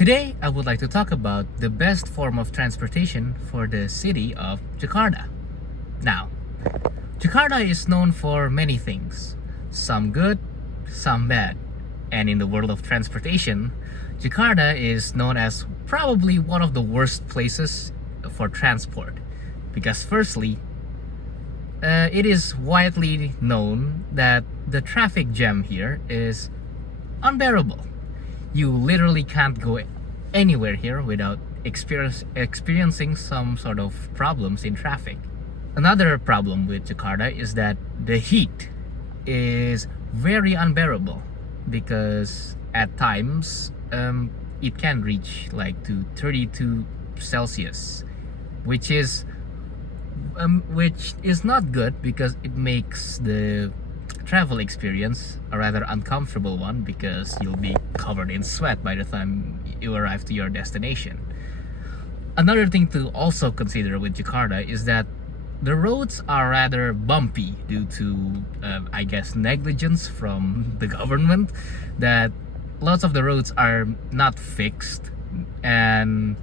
Today, I would like to talk about the best form of transportation for the city of Jakarta. Now, Jakarta is known for many things, some good, some bad. And in the world of transportation, Jakarta is known as probably one of the worst places for transport. Because firstly, it is widely known that the traffic jam here is unbearable. You literally can't go anywhere here without experiencing some sort of problems in traffic. Another problem with Jakarta is that the heat is very unbearable because at times it can reach like to 32 Celsius, which is not good because it makes the travel experience a rather uncomfortable one because you'll be covered in sweat by the time you arrive to your destination. Another thing to also consider with Jakarta is that the roads are rather bumpy due to, I guess, negligence from the government, that lots of the roads are not fixed, and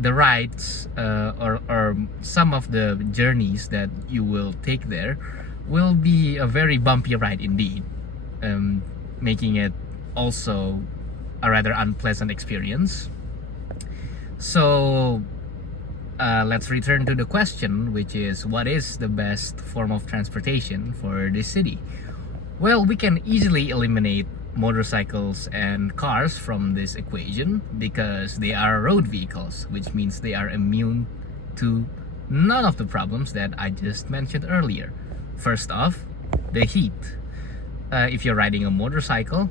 the rides or some of the journeys that you will take there will be a very bumpy ride indeed, making it also a rather unpleasant experience. So let's return to the question, which is, what is the best form of transportation for this city? Well, we can easily eliminate motorcycles and cars from this equation because they are road vehicles, which means they are immune to none of the problems that I just mentioned earlier. First off, the heat. If you're riding a motorcycle,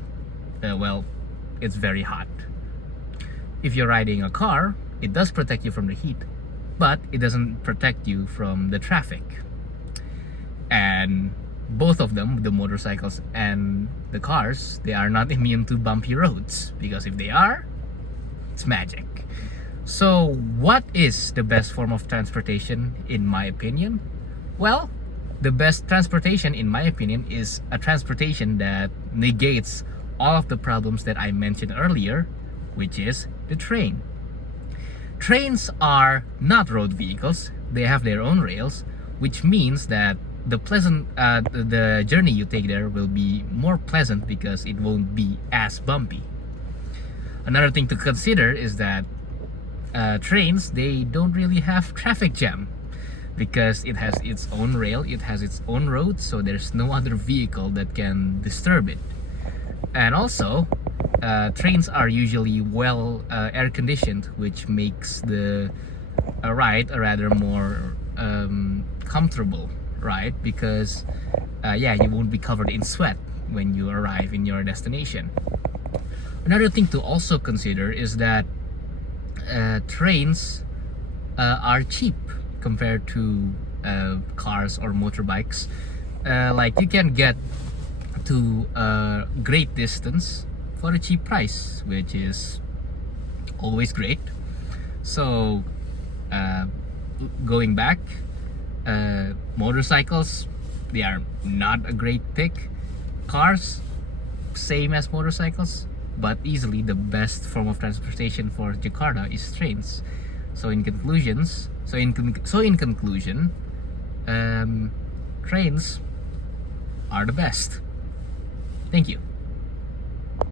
well, it's very hot. If you're riding a car, it does protect you from the heat, but it doesn't protect you from the traffic. And both of them, the motorcycles and the cars, they are not immune to bumpy roads, because if they are, it's magic. So what is the best form of transportation in my opinion? Well, the best transportation in my opinion is a transportation that negates all of the problems that I mentioned earlier, which is the train. Trains are not road vehicles. They have their own rails, which means that the journey you take there will be more pleasant because it won't be as bumpy. Another thing to consider is that trains, they don't really have traffic jam because it has its own rail, it has its own road, so there's no other vehicle that can disturb it. And also, trains are usually well air conditioned, which makes the ride a rather more comfortable ride because you won't be covered in sweat when you arrive in your destination. Another thing to also consider is that trains are cheap compared to cars or motorbikes. Like you can get to a great distance for a cheap price, which is always great. So going back, motorcycles, they are not a great pick. Cars, same as motorcycles, but easily the best form of transportation for Jakarta is trains. So in conclusion, trains are the best. Thank you.